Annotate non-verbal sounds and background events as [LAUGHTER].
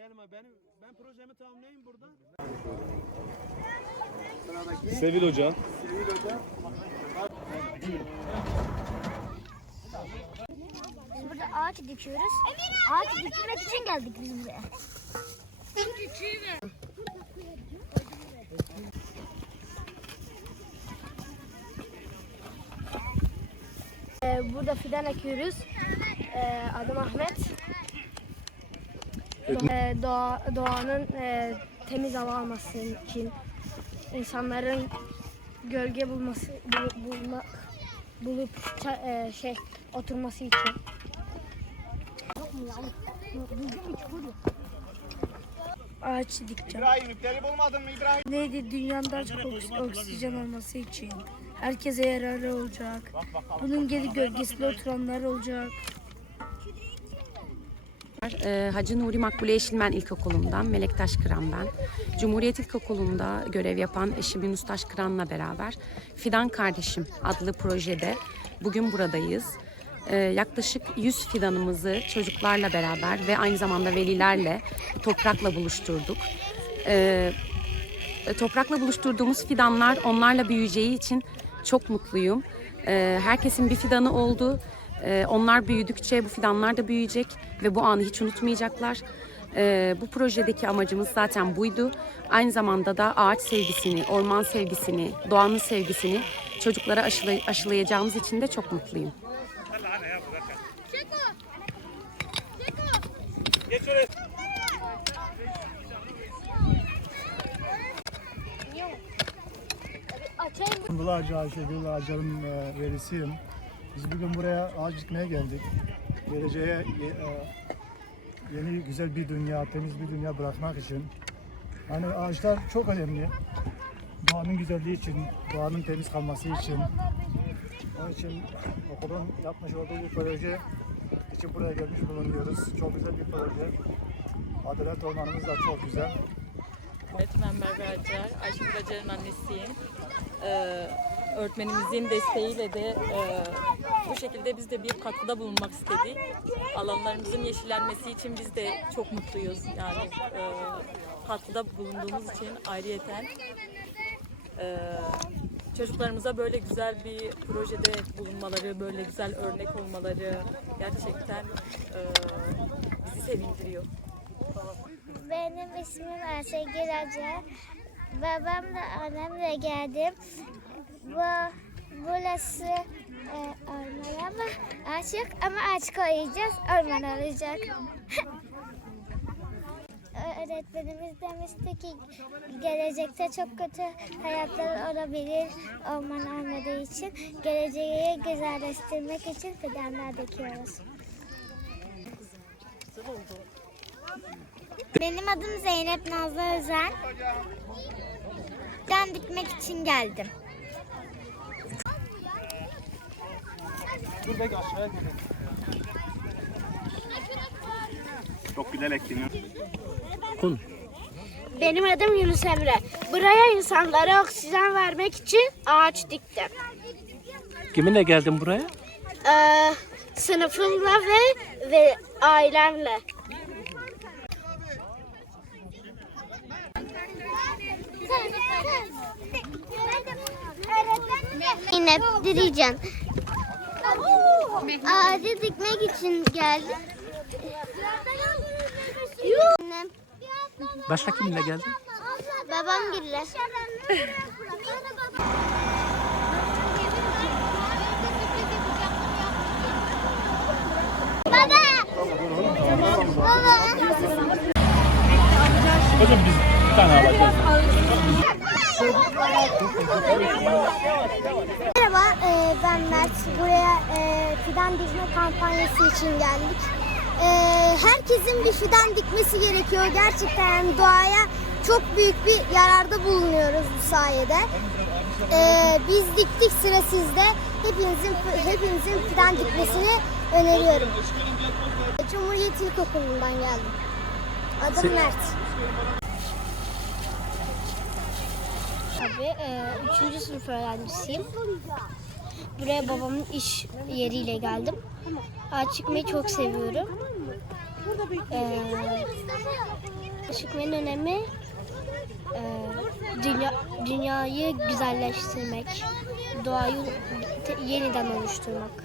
Gelme benim ben projemi tamamlayayım burada. Sevil Hoca. Biz burada ağaç dikiyoruz. Ağaç dikmek için geldik biz buraya. Ee, burada fidan ekiyoruz. Ee, adım Ahmet. Ee, doğa, doğanın e, temiz hava alması için, insanların gölge bulması, bul- bulma, bulup ça- e, şey oturması için. Ağaç dikeceğim. İbrahim ipleri bulmadın mı İbrahim? Neydi? Dünyanın daha çok oks- oksijen olması için. Herkese yararı olacak. Bunun geri gölgesinde oturanlar olacak. Ee, Hacı Nuri Makbule Yeşilmen İlkokulu'ndan Melek Taş Kıran ben. Cumhuriyet İlkokulu'nda görev yapan eşim Yunus Taş Kıran'la beraber Fidan Kardeşim adlı projede bugün buradayız. Ee, yaklaşık 100 fidanımızı çocuklarla beraber ve aynı zamanda velilerle toprakla buluşturduk. Ee, toprakla buluşturduğumuz fidanlar onlarla büyüyeceği için çok mutluyum. Herkesin bir fidanı oldu. Ee, onlar büyüdükçe bu fidanlar da büyüyecek ve bu anı hiç unutmayacaklar. Ee, bu projedeki amacımız zaten buydu. Aynı zamanda da ağaç sevgisini, orman sevgisini, doğanın sevgisini çocuklara aşılay- aşılayacağımız için de çok mutluyum. Açayım. Kundul Ağacı Ayşegül Ağaçların e, velisiyim. Biz bugün buraya ağaç dikmeye geldik. Geleceğe ye- e, yeni güzel bir dünya, temiz bir dünya bırakmak için. Hani ağaçlar çok önemli. Doğanın güzelliği için, doğanın temiz kalması için. Onun için okulun yapmış olduğu bir proje için buraya gelmiş bulunuyoruz. Çok güzel bir proje. Adalet ormanımız da çok güzel. Öğretmen Merve Acar, Ayşegül Acar'ın annesiyim. Ee, öğretmenimizin desteğiyle de e, bu şekilde biz de bir katkıda bulunmak istedik. Alanlarımızın yeşillenmesi için biz de çok mutluyuz. Yani e, katkıda bulunduğumuz için ayrıyeten e, çocuklarımıza böyle güzel bir projede bulunmaları, böyle güzel örnek olmaları gerçekten e, bizi sevindiriyor. Benim ismim Ayşegül Acar. Babamla annemle geldim. Bu, burası e, orman ama yok ama ağaç koyacağız orman olacak. [LAUGHS] Öğretmenimiz demişti ki gelecekte çok kötü hayatlar olabilir orman olmadığı için. Geleceği güzelleştirmek için fidanlar dikiyoruz. Benim adım Zeynep Nazlı Özen. Ben dikmek için geldim. Dur belki aşağıya gidelim. Çok güzel ekleniyor. Benim adım Yunus Emre. Buraya insanlara oksijen vermek için ağaç diktim. Kiminle geldin buraya? Ee, sınıfımla ve ve ailemle. Yine direyeceğim. Ağacı dikmek için geldim. Başka kiminle geldin? babam girdi. Baba. Baba. Hocam biz bir tane alacağız. Merhaba, e, ben Mert. Buraya e, fidan dikme kampanyası için geldik. E, herkesin bir fidan dikmesi gerekiyor. Gerçekten doğaya çok büyük bir yararda bulunuyoruz bu sayede. E, biz diktik sıra sizde. Hepinizin hepinizin fidan dikmesini öneriyorum. Cumhuriyet İlkokulu'ndan geldim. Adım Mert. Abi, e, üçüncü sınıf öğrencisiyim. Buraya babamın iş yeriyle geldim. Ağaç çıkmayı çok seviyorum. E, çıkmanın önemi e, dünya, dünyayı güzelleştirmek, doğayı yeniden oluşturmak.